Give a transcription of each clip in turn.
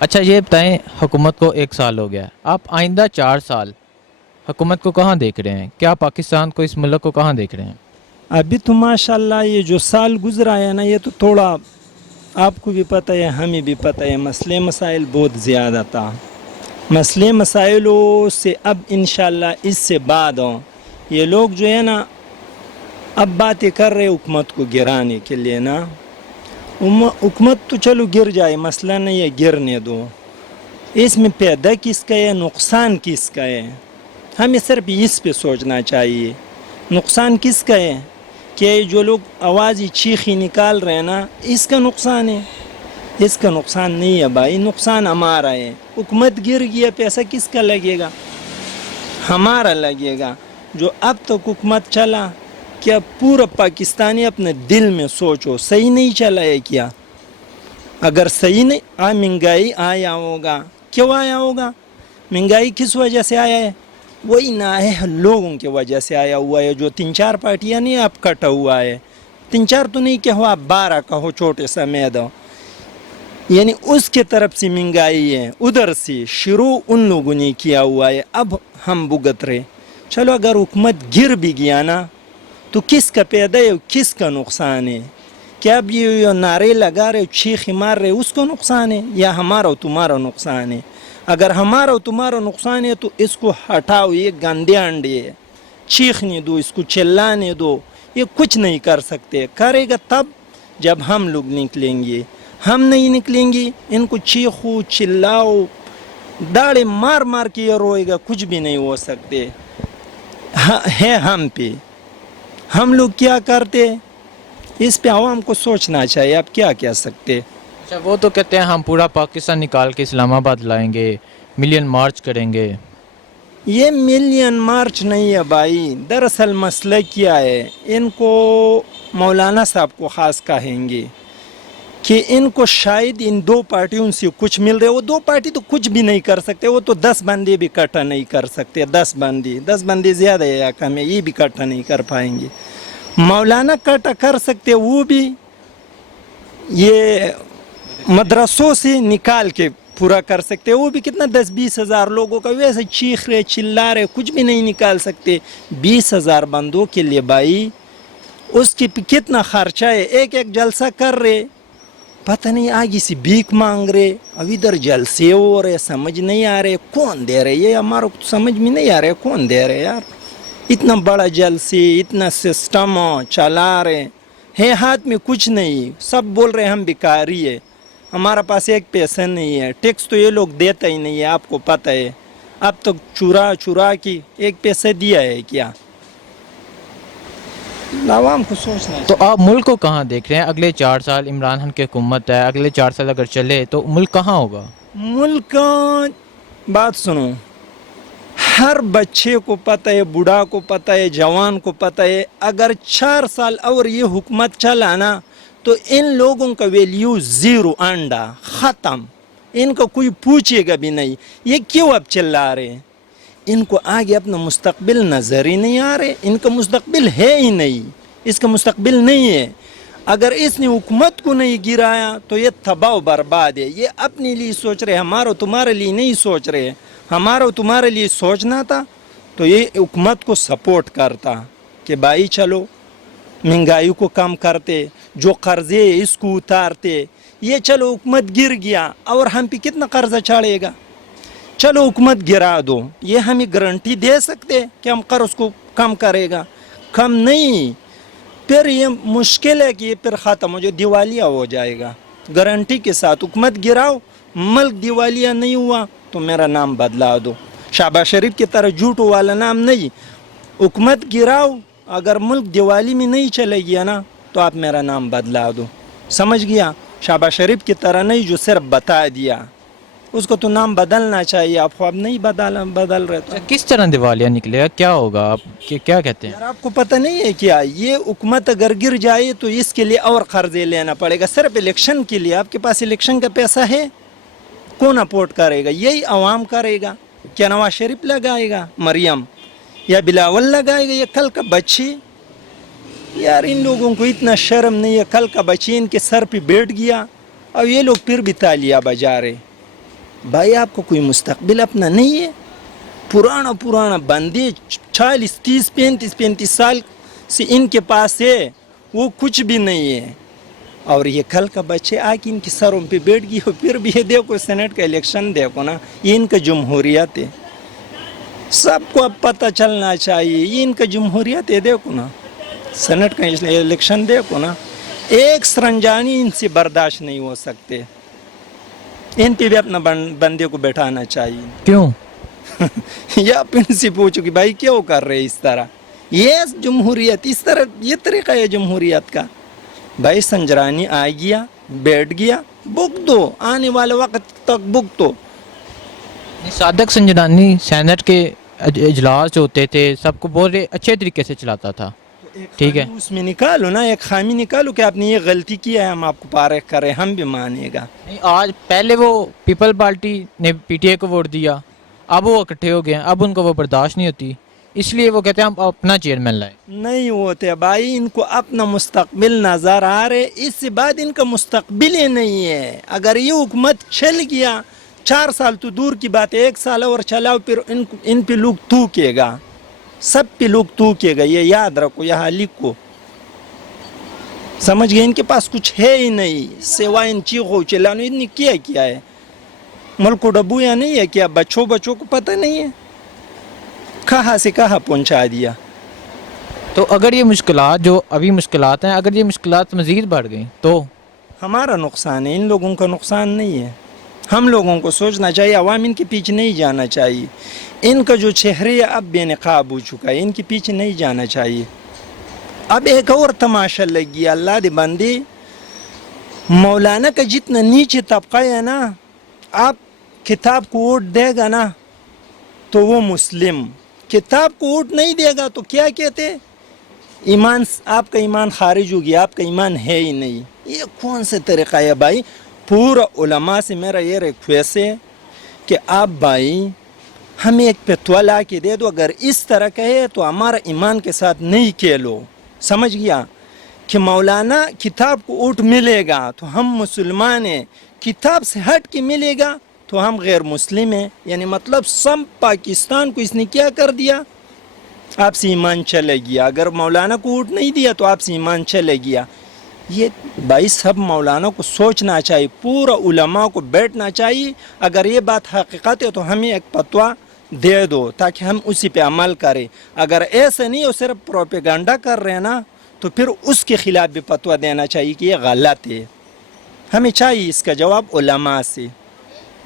اچھا یہ بتائیں، حکومت کو 1 سال ہو گیا ہے، آپ آئندہ 4 سال حکومت کو کہاں دیکھ رہے ہیں؟ کیا پاکستان کو، اس ملک کو کہاں دیکھ رہے ہیں؟ ابھی تو ماشاءاللہ یہ جو سال گزرا ہے نا، یہ تو تھوڑا آپ کو بھی پتہ ہے، ہمیں بھی پتہ ہے، مسئلے مسائل بہت زیادہ تھا. مسئلے مسائلوں سے اب انشاءاللہ اس سے بعد یہ لوگ جو ہے نا اب باتیں کر رہے حکومت کو گرانے کے لیے نا. حکومت تو چلو گر جائے، مسئلہ نہیں ہے، گرنے دو. اس میں پیدا کس کا ہے، نقصان کس کا ہے، ہمیں صرف اس پہ سوچنا چاہیے. نقصان کس کا ہے کہ جو لوگ آوازی چیخی نکال رہے ہیں نا، اس کا نقصان ہے. اس کا نقصان نہیں ہے بھائی، نقصان ہمارا ہے. حکومت گر گیا، پیسہ کس کا لگے گا؟ ہمارا لگے گا. جو اب تک حکومت چلا، کیا پورا پاکستانی اپنے دل میں سوچو، صحیح نہیں چلا ہے کیا؟ اگر صحیح نہیں مہنگائی آیا ہوگا. کیوں آیا ہوگا؟ مہنگائی کس وجہ سے آیا ہے؟ وہی نااہل لوگوں کی وجہ سے آیا ہوا ہے. جو 3-4 پارٹیاں نہیں اب کٹا ہوا ہے، 3-4 تو نہیں کہ ہوا، 12 کا ہو چھوٹے سا میدان، یعنی اس کے طرف سے مہنگائی ہے. ادھر سے شروع ان لوگوں نے کیا ہوا ہے، اب ہم بھگت رہے. چلو اگر حکومت گر بھی گیا نا تو کس کا پیدا ہے، کس کا نقصان ہے؟ کیا اب یہ نعرے لگا رہے، چیخ مار رہے، اس کو نقصان ہے یا ہمارا و تمہارا نقصان ہے؟ اگر ہمارا و تمہارا نقصان ہے تو اس کو ہٹاؤ، یہ گندے انڈے ہے، چیخنے دو، اس کو چلانے دو. یہ کچھ نہیں کر سکتے. کرے گا تب جب ہم لوگ نکلیں گے. ہم نہیں نکلیں گے، ان کو چیخو چلاؤ، داڑے مار مار کے یہ روئے گا، کچھ بھی نہیں ہو سکتے. ہے ہم پہ، ہم لوگ کیا کرتے، اس پہ عوام کو سوچنا چاہیے. آپ کیا کہہ سکتے؟ اچھا وہ تو کہتے ہیں ہم پورا پاکستان نکال کے اسلام آباد لائیں گے، ملین مارچ کریں گے. یہ ملین مارچ نہیں ہے بھائی. دراصل مسئلہ کیا ہے، ان کو مولانا صاحب کو خاص کہیں گے کہ ان کو شاید ان 2 پارٹیوں سے کچھ مل رہے. وہ 2 پارٹی تو کچھ بھی نہیں کر سکتے، وہ تو 10 بندے بھی اکٹھا نہیں کر سکتے. 10 بندے زیادہ ہے یا کم ہے، یہ بھی اکٹھا نہیں کر پائیں گے. مولانا اکٹھا کر سکتے، وہ بھی یہ مدرسوں سے نکال کے پورا کر سکتے. وہ بھی کتنا 10-20 ہزار لوگوں کا ویسے چیخ رہے چلا رہے، کچھ بھی نہیں نکال سکتے. 20,000 بندوں کے لیے بھائی اس کی کتنا خرچہ ہے. ایک جلسہ کر رہے، پتہ نہیں آگے سے بھیک مانگ رہے. اب ادھر جلسے ہو رہے، سمجھ نہیں آ رہے کون دے رہے. یہ ہمارا سمجھ میں نہیں آ رہے کون دے رہے یار. اتنا بڑا جلسے، اتنا سسٹم چلا رہے ہیں، ہاتھ میں کچھ نہیں. سب بول رہے ہم بیکاری ہے، ہمارا پاس ایک پیسہ نہیں ہے. ٹیکس تو یہ لوگ دیتا ہی نہیں ہے، آپ کو پتہ ہے. اب تک چورا کی ایک پیسہ دیا ہے کیا؟ عوام کو سوچنا تو چاہیے. آپ ملک کو کہاں دیکھ رہے ہیں؟ اگلے 4 سال عمران خان کی حکومت ہے، اگلے 4 سال اگر چلے تو ملک کہاں ہوگا؟ ملک کا بات سنو، ہر بچے کو پتہ ہے، بوڑھا کو پتہ ہے، جوان کو پتہ ہے، اگر 4 سال اور یہ حکومت چلا نا تو ان لوگوں کا ویلیو 0، انڈا ختم. ان کو کوئی پوچھے گا بھی نہیں یہ کیوں اب چلا رہے ہیں. ان کو آگے اپنا مستقبل نظر ہی نہیں آ رہے. ان کا مستقبل ہے ہی نہیں، اس کا مستقبل نہیں ہے. اگر اس نے حکومت کو نہیں گرایا تو یہ تباہ و برباد ہے. یہ اپنے لیے سوچ رہے، ہمارا تمہارے لیے نہیں سوچ رہے. ہمارا تمہارے لیے سوچنا تھا تو یہ حکومت کو سپورٹ کرتا کہ بھائی چلو مہنگائی کو کم کرتے، جو قرضے اس کو اتارتے. یہ چلو حکومت گر گیا اور ہم پہ کتنا قرضہ چڑھے گا. چلو حکومت گرا دو، یہ ہمیں گارنٹی دے سکتے کہ ہم قرض کو کم کرے گا؟ کم نہیں. پھر یہ مشکل ہے کہ یہ پھر ختم ہو جائے، دیوالیہ ہو جائے گا. گارنٹی کے ساتھ حکومت گراؤ، ملک دیوالیہ نہیں ہوا تو میرا نام بدلا دو. شہباز شریف کی طرح جھوٹ والا نام نہیں. حکومت گراؤ، اگر ملک دیوالی میں نہیں چلے گیا نا تو آپ میرا نام بدلا دو. سمجھ گیا؟ شہباز شریف کی طرح نہیں جو صرف بتا دیا. اس کو تو نام بدلنا چاہیے. آپ اب نہیں بدل رہے تو کس طرح دیوالیہ نکلے گا؟ کیا ہوگا؟ آپ کیا کہتے ہیں؟ یار آپ کو پتہ نہیں ہے کیا؟ یہ حکومت اگر گر جائے تو اس کے لیے اور قرضے لینا پڑے گا صرف الیکشن کے لیے. آپ کے پاس الیکشن کا پیسہ ہے؟ کون اپورٹ کرے گا؟ یہی عوام کرے گا. کیا نواز شریف لگائے گا، مریم یا بلاول لگائے گا، یہ کل کا بچی؟ یار ان لوگوں کو اتنا شرم نہیں ہے. کل کا بچی ان کے سر پہ بیٹھ گیا اور یہ لوگ پھر بھی تالیاں بجا رہے. بھائی آپ کو کوئی مستقبل اپنا نہیں ہے؟ پرانا بندے 40 30 35 سال سے ان کے پاس ہے، وہ کچھ بھی نہیں ہے، اور یہ کل کا بچے آ کے ان کی سروں پہ بیٹھ گئی ہو. پھر بھی یہ دیکھو سینٹ کا الیکشن دیکھو نا، یہ ان کا جمہوریت ہے، سب کو اب پتہ چلنا چاہیے یہ ان کا جمہوریت ہے. دیکھو نا سینٹ کا الیکشن دیکھو نا، ایک سرنجانی ان سے برداشت نہیں ہو سکتے. ان پہ بھی اپنا بندے کو بیٹھانا چاہیے. کیوں؟ یا آپ ان سے پوچھو کہ بھائی کیوں کر رہے اس طرح؟ یہ جمہوریت اس طرح، یہ طریقہ ہے جمہوریت کا. بھائی سنجرانی آ گیا، بیٹھ گیا، بک دو، آنے والے وقت تک بک دو. صادق سنجرانی سینٹ کے اجلاس ہوتے تھے، سب کو بہت اچھے طریقے سے چلاتا تھا. ٹھیک ہے، اس میں نکالو نا، ایک خامی نکالو کہ آپ نے یہ غلطی کیا ہے، ہم آپ کو پارک کریں، ہم بھی مانے گا. نہیں آج پہلے وہ پیپل پارٹی نے پی ٹی آئی کو ووٹ دیا، اب وہ اکٹھے ہو گئے ہیں، اب ان کو وہ برداشت نہیں ہوتی، اس لیے وہ کہتے ہیں ہم اپنا چیئرمین لائیں. نہیں ہوتے بھائی، ان کو اپنا مستقبل نظر آ رہے، اس سے بعد ان کا مستقبل ہی نہیں ہے. اگر یہ حکومت چل گیا، 4 سال تو دور کی بات ہے، 1 سال اور چلاؤ، پھر ان پہ لوگ تھوکے گا، سب پہ لوگ تھوکے گا. یہ یاد رکھو، یہاں لکھو، سمجھ گئے؟ ان کے پاس کچھ ہے ہی نہیں سوائے ان چیخوں چلانے. ان نے کیا ہے؟ ملک کو ڈبو یا نہیں ہے کیا؟ بچوں کو پتہ نہیں ہے کہاں سے کہاں پہنچا دیا. تو اگر یہ مشکلات جو ابھی مشکلات ہیں، اگر یہ مشکلات مزید بڑھ گئیں تو ہمارا نقصان ہے، ان لوگوں کا نقصان نہیں ہے. ہم لوگوں کو سوچنا چاہیے، عوام ان کے پیچھے نہیں جانا چاہیے. ان کا جو چہرے اب بے نقاب ہو چکا ہے، ان کے پیچھے نہیں جانا چاہیے. اب ایک اور تماشا لگ گیا، اللہ دے بندے، مولانا کا جتنا نیچے طبقہ ہے نا، آپ کتاب کو ووٹ دے گا نا تو وہ مسلم، کتاب کو ووٹ نہیں دے گا تو کیا کہتے؟ ایمان، آپ کا ایمان خارج ہو گیا، آپ کا ایمان ہے ہی نہیں. یہ کون سے طریقہ ہے بھائی؟ پورا علماء سے میرا یہ ریکویسٹ ہے کہ آپ بھائی ہمیں ایک فتویٰ لا کے دے دو، اگر اس طرح کہے تو ہمارا ایمان کے ساتھ نہیں کھیلو. سمجھ گیا کہ مولانا کتاب کو ووٹ ملے گا تو ہم مسلمان ہیں، کتاب سے ہٹ کے ملے گا تو ہم غیر مسلم ہیں. یعنی مطلب سب پاکستان کو اس نے کیا کر دیا؟ آپ سے ایمان چلے گیا. اگر مولانا کو ووٹ نہیں دیا تو آپ سے ایمان چلے گیا. یہ بھائی سب مولانا کو سوچنا چاہیے، پورا علماء کو بیٹھنا چاہیے. اگر یہ بات حقیقت ہے تو ہمیں ایک فتویٰ دے دو تاکہ ہم اسی پہ عمل کریں. اگر ایسا نہیں ہو، صرف پروپیگنڈا کر رہے ہیں نا، تو پھر اس کے خلاف بھی فتویٰ دینا چاہیے کہ یہ غلط ہے. ہمیں چاہیے اس کا جواب علماء سے،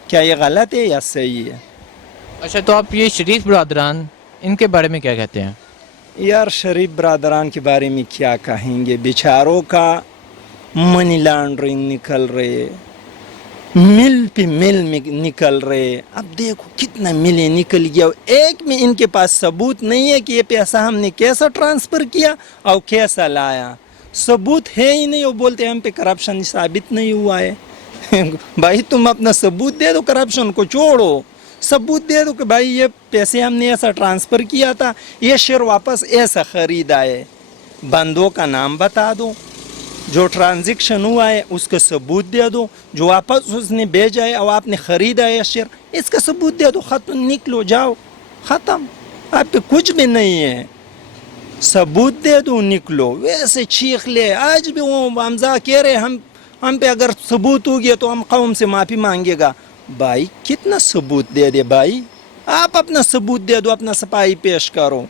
کیا یہ غلط ہے یا صحیح ہے. اچھا، تو آپ یہ شریف برادران ان کے بارے میں کیا کہتے ہیں؟ یار شریف برادران کے بارے میں کیا کہیں گے؟ بیچاروں کا منی لانڈرنگ نکل رہے، مل پہ مل میں نکل رہے. اب دیکھو کتنا ملیں نکل گیا، ایک میں ان کے پاس ثبوت نہیں ہے کہ یہ پیسہ ہم نے کیسا ٹرانسفر کیا اور کیسا لایا. ثبوت ہے ہی نہیں. وہ بولتے ہم پہ کرپشن ثابت نہیں ہوا ہے. بھائی تم اپنا ثبوت دے دو، کرپشن کو چھوڑو، ثبوت دے دو کہ بھائی یہ پیسے ہم نے ایسا ٹرانسفر کیا تھا، یہ شیئر واپس ایسا خریدا ہے. بندوں کا نام بتا دو، جو ٹرانزیکشن ہوا ہے اس کا ثبوت دے دو، جو واپس اس نے بھیجا ہے اور آپ نے خریدا ہے شیئر، اس کا ثبوت دے دو. ختم، نکلو جاؤ، ختم. آپ پہ کچھ بھی نہیں ہے، ثبوت دے دو، نکلو. ویسے چیخ لے. آج بھی وہ حمزہ کہہ رہے ہم پہ اگر ثبوت ہو گیا تو ہم قوم سے معافی مانگے گا. بھائی کتنا ثبوت دے دے بھائی؟ آپ اپنا ثبوت دے دو، اپنا صفائی پیش کرو.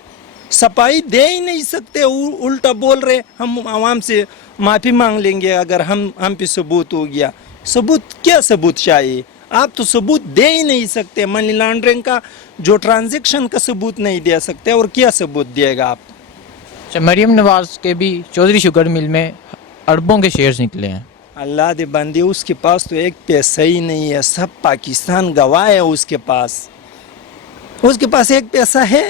صفائی دے ہی نہیں سکتے، الٹا بول رہے ہم عوام سے معافی مانگ لیں گے اگر ہم پہ ثبوت ہو گیا. ثبوت کیا ثبوت چاہیے؟ آپ تو ثبوت دے ہی نہیں سکتے. منی لانڈرنگ کا جو ٹرانزیکشن کا ثبوت نہیں دے سکتے، اور کیا ثبوت دے گا آپ؟ اچھا، مریم نواز کے بھی چودھری شوگر مل میں اربوں کے شیئرز نکلے ہیں. اللہ دے بندے، اس کے پاس تو ایک پیسہ ہی نہیں ہے. سب پاکستان گواہ ہے اس کے پاس ایک پیسہ ہے؟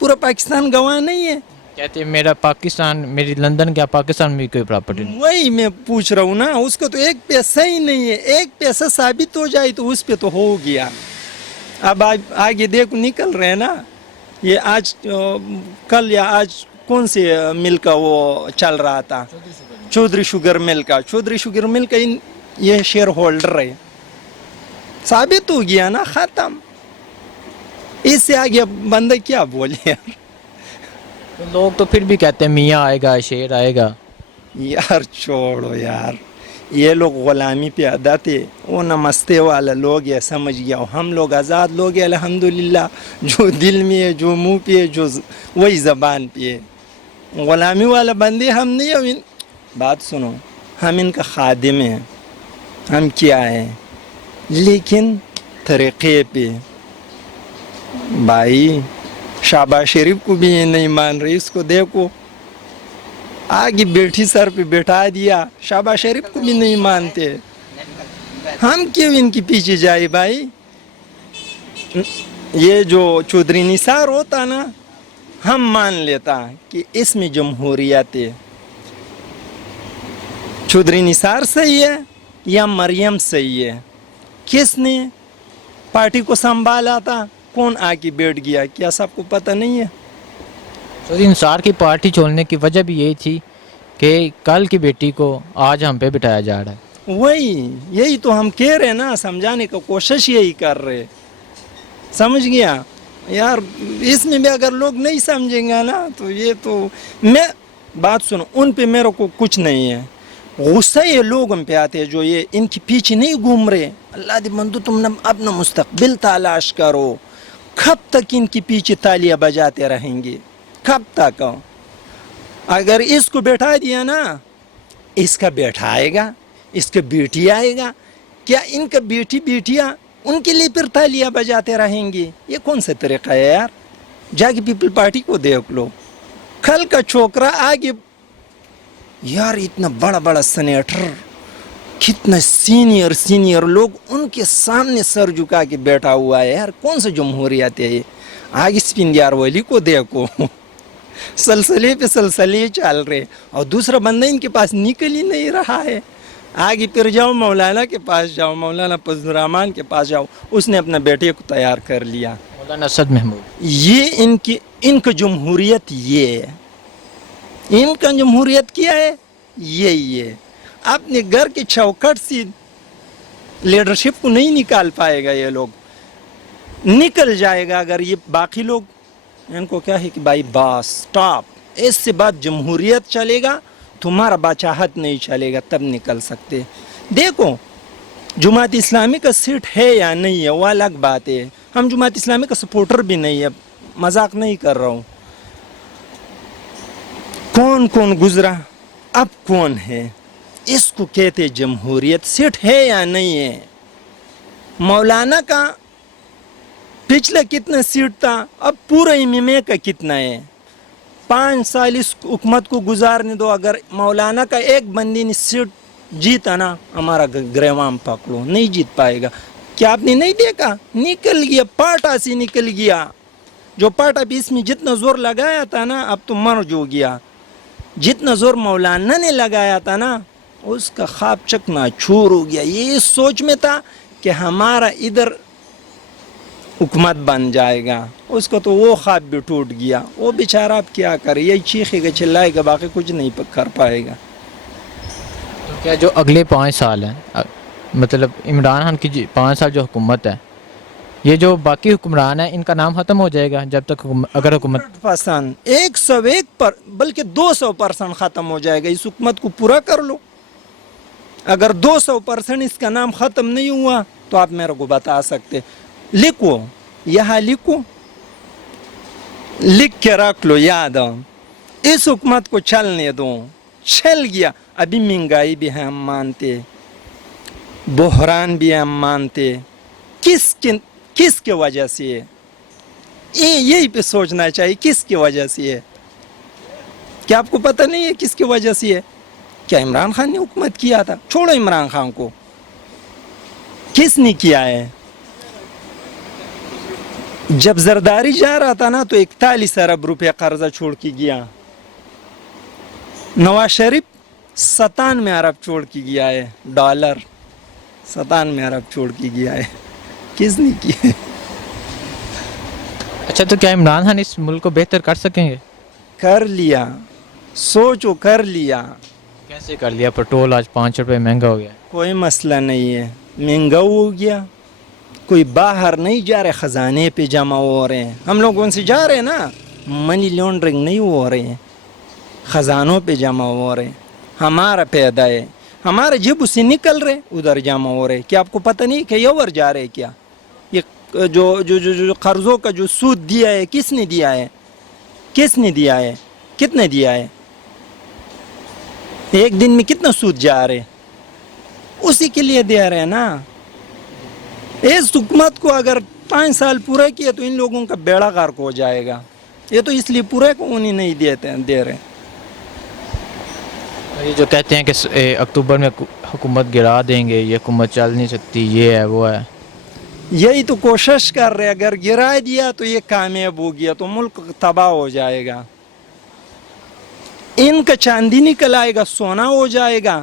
پورا پاکستان گواہ نہیں ہے. کہتے ہیں میرا پاکستان، میری لندن کیا پاکستان میں کوئی پراپرٹی نہیں. وہی میں پوچھ رہا ہوں نا، اس کا تو ایک پیسہ ہی نہیں ہے. ایک پیسہ ثابت ہو جائے تو اس پہ تو ہو گیا. اب آگے دیکھو نکل رہے ہیں نا. یہ آج کل یا آج کون سے مل کا وہ چل رہا تھا؟ چودھری شوگر مل کا یہ شیئر ہولڈر ہے. ثابت ہو گیا نا, ختم. اس سے آگے بندہ کیا بولے یار. تو لوگ تو پھر بھی کہتے ہیں میاں آئے گا, شیر آئے گا. یار چھوڑو یار, یہ لوگ غلامی پہ ادا تھے, وہ نمستے والا لوگ ہے, سمجھ گیا. ہم لوگ آزاد لوگ ہیں الحمدللہ, جو دل میں ہے, جو منہ پہ ہے, جو وہی زبان پہ ہے. غلامی والا بندے ہم نہیں ہیں. بات سنو, ہم ان کا خادم ہیں, ہم کیا ہیں, لیکن طریقے پہ. بھائی شہباز شریف کو بھی یہ نہیں مان رہی, اس کو دیکھو آگے بیٹھی سر پہ بٹھا دیا, شہباز شریف کو بھی نہیں مانتے. ہم کیوں ان کے پیچھے جائے بھائی. یہ جو چودھری نثار ہوتا نا, ہم مان لیتا کہ اس میں جمہوریت ہے. چودھری نثار صحیح ہے یا مریم صحیح ہے؟ کس نے پارٹی کو سنبھالا تھا, کون آ کے بیٹھ گیا, کیا سب کو پتہ نہیں ہے؟ چودھری نثار کی پارٹی چھوڑنے کی وجہ بھی یہی تھی کہ کل کی بیٹی کو آج ہم پہ بٹھایا جا رہا ہے. یہی تو ہم کہہ رہے نا, سمجھانے کا کوشش یہی کر رہے. سمجھ گیا یار. اس میں بھی اگر لوگ نہیں سمجھیں گے نا تو یہ تو, میں بات سنو, ان پہ میرے کو کچھ نہیں ہے. غصہ یہ لوگوں پہ آتے ہیں جو یہ ان کے پیچھے نہیں گھوم رہے. اللہ دی بندو, تم اپنا مستقبل تلاش کرو. کب تک ان کے پیچھے تالیاں بجاتے رہیں گے, کب تک؟ اگر اس کو بیٹھا دیا نا, اس کا بیٹھا آئے گا, اس کا بیٹی آئے گا, کیا ان کا بیٹیاں ان کے لیے پھر تالیاں بجاتے رہیں گے؟ یہ کون سا طریقہ ہے یار؟ جا کے پیپل پارٹی کو دیکھ لو, کل کا چھوکرا آگے یار, اتنا بڑا بڑا سینیٹر, کتنا سینئر لوگ ان کے سامنے سر جھکا کے بیٹھا ہوا ہے یار. کون سا جمہوریت ہے یہ؟ آگے اسپندیار ولی کو دیکھو, سلسلے پہ سلسلے چل رہے, اور دوسرا بندہ ان کے پاس نکل ہی نہیں رہا ہے. آگے پھر جاؤ مولانا کے پاس جاؤ, مولانا فضل الرحمان کے پاس جاؤ, اس نے اپنا بیٹے کو تیار کر لیا. مولانا اسد محمود. یہ ان کا جمہوریت یہ ہے. ان کا جمہوریت کیا ہے؟ یہی ہے. اپنے گھر کے چوکھٹ سے لیڈرشپ کو نہیں نکال پائے گا یہ لوگ. نکل جائے گا اگر یہ باقی لوگ, ان کو کیا ہے کہ بھائی بس سٹاپ, اس سے بعد جمہوریت چلے گا, تمہارا باچاہت نہیں چلے گا, تب نکل سکتے. دیکھو جماعت اسلامی کا سیٹ ہے یا نہیں ہے وہ الگ بات ہے. ہم جماعت اسلامی کا سپورٹر بھی نہیں ہے, مذاق نہیں کر رہا ہوں. کون گزرا, اب کون ہے, اس کو کہتے جمہوریت. سیٹ ہے یا نہیں ہے؟ مولانا کا پچھلے کتنا سیٹ تھا, اب پورا ایم کا کتنا ہے؟ 5 سال اس حکومت کو گزارنے دو. اگر مولانا کا ایک بندی نے سیٹ جیتا نا, ہمارا گریوان پکڑو, نہیں جیت پائے گا. کیا آپ نے نہیں دیکھا؟ نکل گیا, پاٹا سے نکل گیا. جو پاٹا بھی اس میں جتنا زور لگایا تھا نا, اب تو مر جو گیا. جتنا زور مولانا نے لگایا تھا نا, اس کا خواب چکنا چور ہو گیا. یہ اس سوچ میں تھا کہ ہمارا ادھر حکومت بن جائے گا, اس کو تو وہ خواب بھی ٹوٹ گیا. وہ بیچارہ اب کیا کرے, یہ چیخے گا, چلائے گا, باقی کچھ نہیں کر پائے گا. تو کیا جو اگلے 5 سال ہیں, مطلب عمران خان کی 5 سال جو حکومت ہے, یہ جو باقی حکمران ہیں ان کا نام ختم ہو جائے گا جب تک اگر حکومت 101 پر بلکہ 200% ختم ہو جائے گا. اس حکومت کو پورا کر لو. اگر 200% اس کا نام ختم نہیں ہوا تو آپ میرے کو بتا سکتے. لکھو, یہاں لکھو, لکھ کے رکھ لو, یاد ہو. اس حکومت کو چلنے دو, چل گیا. ابھی مہنگائی بھی ہے ہم مانتے, بحران بھی ہم مانتے. کس کی وجہ سے ہے؟ یہی پہ سوچنا چاہیے, کس کی وجہ سے ہے. کیا آپ کو پتہ نہیں ہے کس کی وجہ سے ہے؟ کیا عمران خان نے حکومت کیا تھا؟ چھوڑو عمران خان کو, کس نے کیا ہے؟ جب زرداری جا رہا تھا نا تو 41 ارب روپے قرضہ چھوڑ کے گیا. نواز شریف 97 ارب چھوڑ کے گیا ہے, ڈالر 97 ارب چھوڑ کے گیا ہے. کس نے کیا؟ اچھا, تو کیا عمران خان اس ملک کو بہتر کر سکیں گے؟ کر لیا, سوچو, کر لیا. کیسے کر لیا؟ پٹرول آج 5 روپے مہنگا ہو گیا. کوئی مسئلہ نہیں ہے, مہنگا ہو گیا, کوئی باہر نہیں جا رہے خزانے پہ جمع ہو رہے ہیں. ہم لوگ ان سے جا رہے ہیں نا, منی لانڈرنگ نہیں ہو رہے ہیں, خزانوں پہ جمع ہو رہے ہیں. ہمارا پیدا ہے, ہمارے جب سے نکل رہے ادھر جمع ہو رہے. کیا آپ کو پتہ نہیں کہ یہ اور جا رہے کیا؟ یہ جو قرضوں کا جو سود دیا ہے, کس نے دیا ہے؟ کس نے دیا ہے؟ کتنے دیا ہے؟ ایک دن میں کتنا سود جا رہے, اسی کے لیے دے رہے ہیں نا. اس حکومت کو اگر 5 سال پورا کیا تو ان لوگوں کا بیڑا غرق ہو جائے گا. یہ تو اس لیے پورے کو انہیں نہیں دے رہے. یہ جو کہتے ہیں کہ اکتوبر میں حکومت گرا دیں گے, یہ حکومت چل نہیں سکتی, یہ ہے وہ ہے, یہی تو کوشش کر رہے. اگر گرا دیا تو یہ کامیاب ہو گیا تو ملک تباہ ہو جائے گا. ان کا چاندی نکل آئے گا, سونا ہو جائے گا.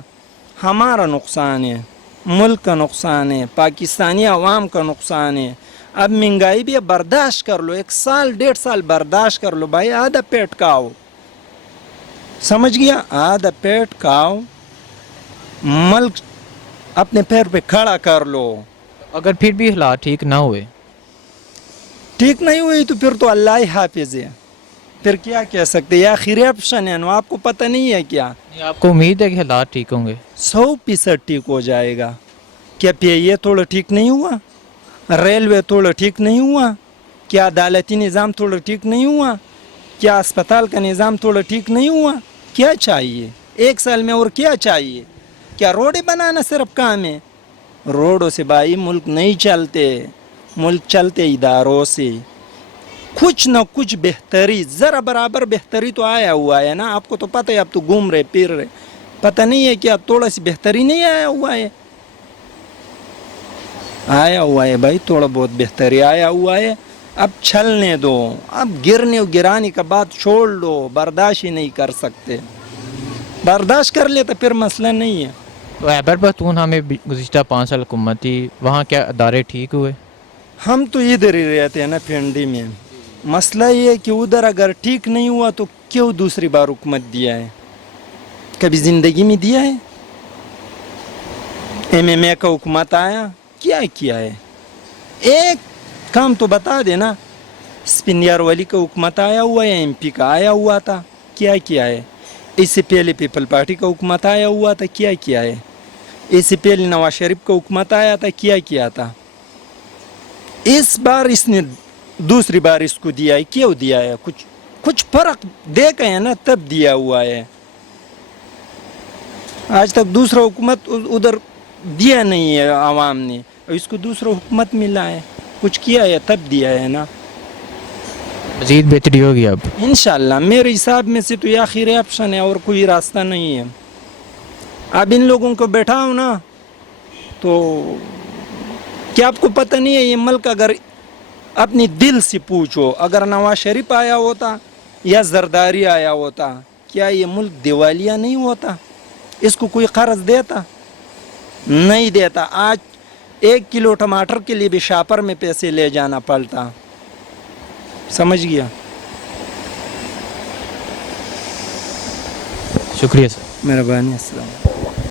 ہمارا نقصان ہے, ملک کا نقصان ہے, پاکستانی عوام کا نقصان ہے. اب مہنگائی بھی برداشت کر لو, 1 سال 1.5 سال برداشت کر لو بھائی. آدھا پیٹ کھاؤ, سمجھ گیا, آدھا پیٹ کھاؤ, ملک اپنے پیر پہ کھڑا کر لو. اگر پھر بھی حالات ٹھیک نہ ہوئے, ٹھیک نہیں ہوئی تو پھر تو اللہ ہی حافظ ہے. پھر کیا کہہ سکتے, یہ آخری آپشن ہے نا. آپ کو پتہ نہیں ہے کیا؟ آپ کو امید ہے کہ حالات ٹھیک ہوں گے؟ 100% ٹھیک ہو جائے گا. کیا یہ تھوڑا ٹھیک نہیں ہوا؟ ریلوے تھوڑا ٹھیک نہیں ہوا؟ کیا عدالتی نظام تھوڑا ٹھیک نہیں ہوا؟ کیا اسپتال کا نظام تھوڑا ٹھیک نہیں ہوا؟ کیا چاہیے 1 سال میں, اور کیا چاہیے؟ کیا روڈیں بنانا صرف کام ہے؟ روڈوں سے بھائی ملک نہیں چلتے. ملک چلتے اداروں سے. کچھ نہ کچھ بہتری, ذرا برابر بہتری تو آیا ہوا ہے نا. آپ کو تو پتہ ہے, آپ تو گھوم رہے پھر رہے, پتہ نہیں ہے کیا تھوڑا سی بہتری نہیں آیا ہوا ہے؟ آیا ہوا ہے بھائی, تھوڑا بہت بہتری آیا ہوا ہے. اب چھلنے دو, اب گرانے کا بات چھوڑ دو. برداشت ہی نہیں کر سکتے. برداشت کر لے تو پھر مسئلہ نہیں ہے. تو خیبر پختونخوا میں گزشتہ 5 سال حکومت تھی, وہاں کیا ادارے ٹھیک ہوئے؟ ہم تو ادھر ہی رہتے ہیں نا پنڈی میں. مسئلہ یہ ہے کہ ادھر اگر ٹھیک نہیں ہوا تو کیوں دوسری بار حکومت دیا ہے؟ کبھی زندگی میں دیا ہے؟ MMA کا حکومت آیا, کیا ہے؟ ایک کام تو بتا دینا. اسپندیار والی کا حکومت آیا ہوا ہے, MP کا آیا ہوا تھا, کیا ہے؟ اس سے پہلے پیپل پارٹی کا حکومت آیا ہوا تھا, کیا ہے؟ اس سے پہلے نواز شریف کا حکومت آیا تھا, کیا تھا؟ اس بار اس نے دوسری بار اس کو دیا ہے, کیوں دیا ہے؟ کچھ فرق دیکھا ہے نا, تب دیا ہوا ہے. آج تک دوسرا حکومت ادھر دیا نہیں ہے عوام نے, اس کو دوسرا حکومت ملا ہے, کچھ کیا ہے تب دیا ہے نا. مزید بہتری ہوگی اب انشاءاللہ. میرے حساب میں سے تو یہ آخری آپشن ہے, اور کوئی راستہ نہیں ہے. اب ان لوگوں کو بیٹھاؤ نا, تو کیا آپ کو پتہ نہیں ہے, یہ ملک اگر اپنی دل سے پوچھو, اگر نواز شریف آیا ہوتا یا زرداری آیا ہوتا, کیا یہ ملک دیوالیہ نہیں ہوتا؟ اس کو کوئی قرض دیتا؟ نہیں دیتا. آج 1 کلو ٹماٹر کے لیے بھی شاپر میں پیسے لے جانا پڑتا. سمجھ گیا؟ شکریہ سر. مہربانی. السلام.